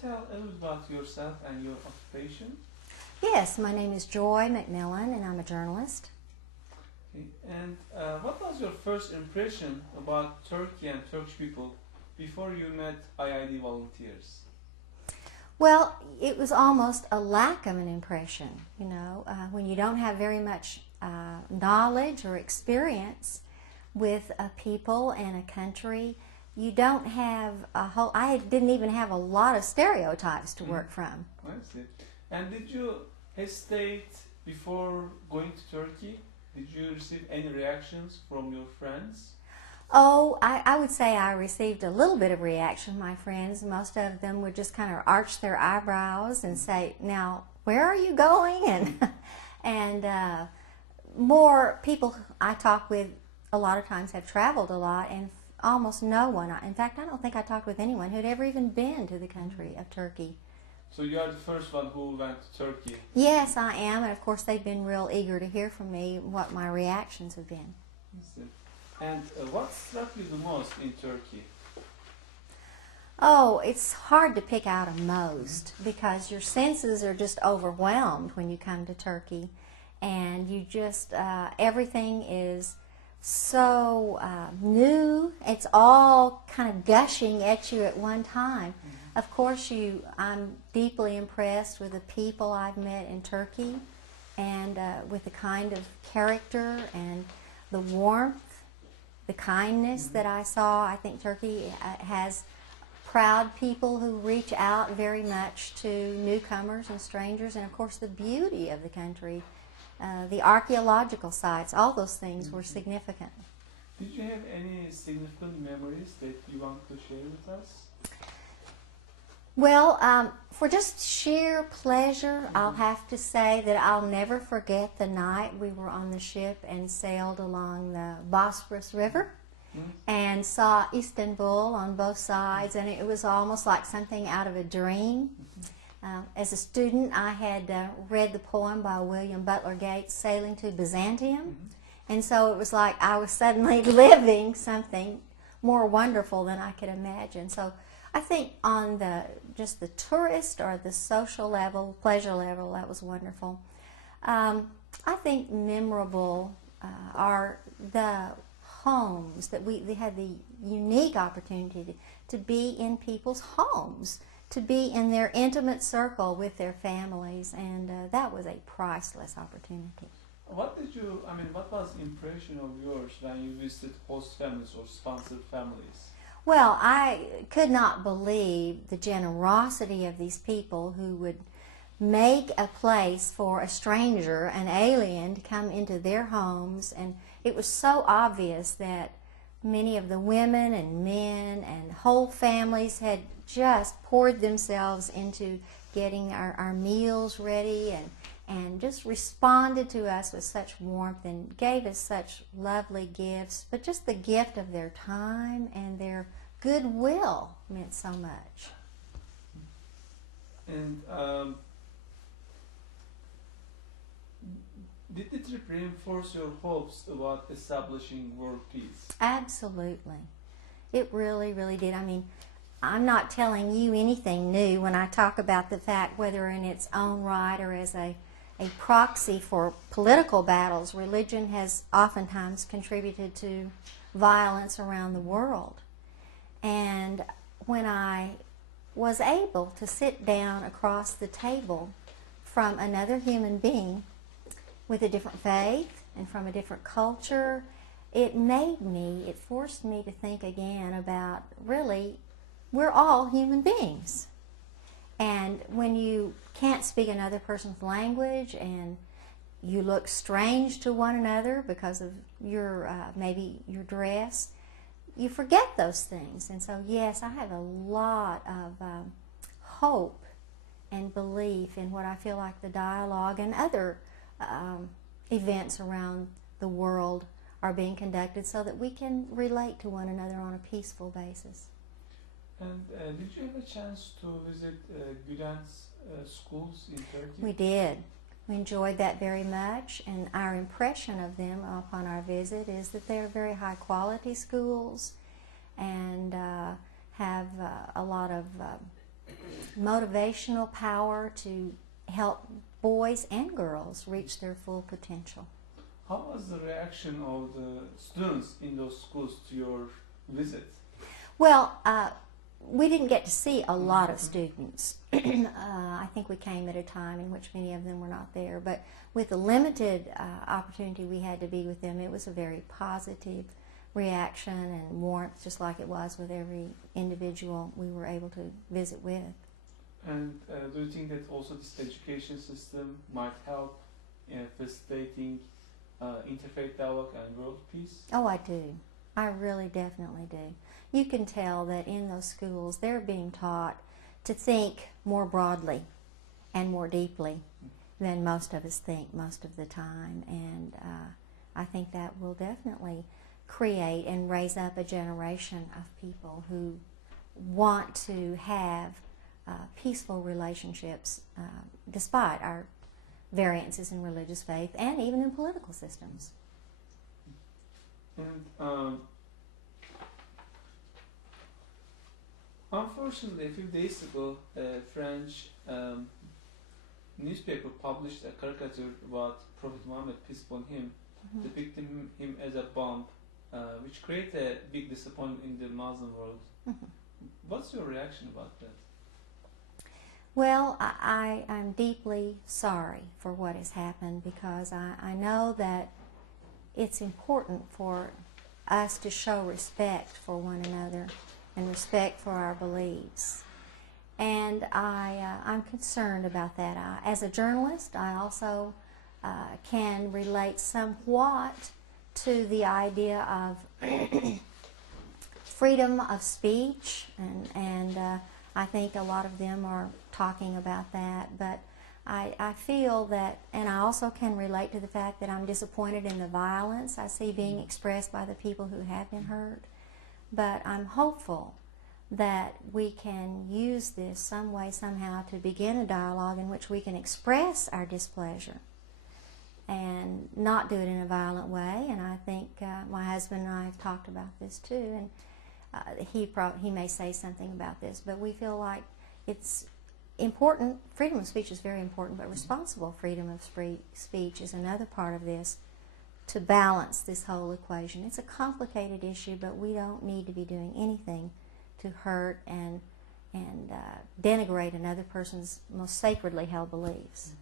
tell a little about yourself and your occupation? Yes, my name is Joy McMillan, and I'm a journalist. Okay. And what was your first impression about Turkey and Turkish people before you met IID volunteers? Well, it was almost a lack of an impression, you know, when you don't have very much knowledge or experience with a people and a country. You don't have a whole, I didn't even have a lot of stereotypes to work from. I see. And did you hesitate before going to Turkey? Did you receive any reactions from your friends? Oh, I would say I received a little bit of reaction from my friends. Most of them would just kind of arch their eyebrows and say, now, where are you going? And more people I talk with a lot of times have traveled a lot, and almost no one, in fact, I don't think I talked with anyone who'd ever even been to the country of Turkey. So you are the first one who went to Turkey? Yes, I am, and of course they've been real eager to hear from me what my reactions have been. And what struck you the most in Turkey? Oh, it's hard to pick out a most, because your senses are just overwhelmed when you come to Turkey, and you just, everything is so new. It's all kind of gushing at you at one time. Of course, I'm deeply impressed with the people I've met in Turkey, and with the kind of character and the warmth, the kindness that I saw. I think Turkey has proud people who reach out very much to newcomers and strangers, and of course the beauty of the country, the archaeological sites, all those things were significant. Did you have any significant memories that you want to share with us? Well, for just sheer pleasure, I'll have to say that I'll never forget the night we were on the ship and sailed along the Bosphorus River and saw Istanbul on both sides, and it was almost like something out of a dream. As a student, I had read the poem by William Butler Yeats, Sailing to Byzantium, and so it was like I was suddenly living something more wonderful than I could imagine. So I think on just the tourist or the social level, pleasure level, that was wonderful. I think memorable are the homes that we had the unique opportunity to be in people's homes, to be in their intimate circle with their families, and that was a priceless opportunity. What was the impression of yours when you visited host families or sponsored families? Well, I could not believe the generosity of these people who would make a place for a stranger, an alien, to come into their homes, and it was so obvious that many of the women and men and whole families had just poured themselves into getting our meals ready and just responded to us with such warmth and gave us such lovely gifts. But just the gift of their time and their goodwill meant so much. And did the trip reinforce your hopes about establishing world peace? Absolutely. It really, really did. I mean, I'm not telling you anything new when I talk about the fact, whether in its own right or as a proxy for political battles, religion has oftentimes contributed to violence around the world. And when I was able to sit down across the table from another human being with a different faith and from a different culture, it forced me to think again about, really, we're all human beings. And when you can't speak another person's language and you look strange to one another because of your maybe your dress, you forget those things. And so, yes, I have a lot of hope and belief in what I feel like the dialogue and other events around the world are being conducted so that we can relate to one another on a peaceful basis. And did you have a chance to visit Gülen's schools in Turkey? We did. We enjoyed that very much, and our impression of them upon our visit is that they're very high quality schools and have a lot of motivational power to help boys and girls reach their full potential. How was the reaction of the students in those schools to your visit? Well, we didn't get to see a lot of students. I think we came at a time in which many of them were not there, but with the limited opportunity we had to be with them, it was a very positive reaction and warmth, just like it was with every individual we were able to visit with. And do you think that also this education system might help in facilitating interfaith dialogue and world peace? Oh, I do. I really definitely do. You can tell that in those schools they're being taught to think more broadly and more deeply than most of us think most of the time, and I think that will definitely create and raise up a generation of people who want to have peaceful relationships despite our variances in religious faith and even in political systems. And unfortunately, a few days ago, a French newspaper published a caricature about Prophet Muhammad, peace upon him, depicting him as a bomb, which created a big disappointment in the Muslim world. What's your reaction about that? Well, I'm deeply sorry for what has happened, because I know that it's important for us to show respect for one another and respect for our beliefs. And I'm concerned about that. As a journalist, I also can relate somewhat to the idea of freedom of speech, and I think a lot of them are talking about that, but I feel that, and I also can relate to the fact that I'm disappointed in the violence I see being expressed by the people who have been hurt, but I'm hopeful that we can use this some way, somehow, to begin a dialogue in which we can express our displeasure and not do it in a violent way. And I think my husband and I have talked about this too, and he may say something about this, but we feel like it's important. Freedom of speech is very important, but responsible freedom of speech is another part of this to balance this whole equation. It's a complicated issue, but we don't need to be doing anything to hurt and denigrate another person's most sacredly held beliefs.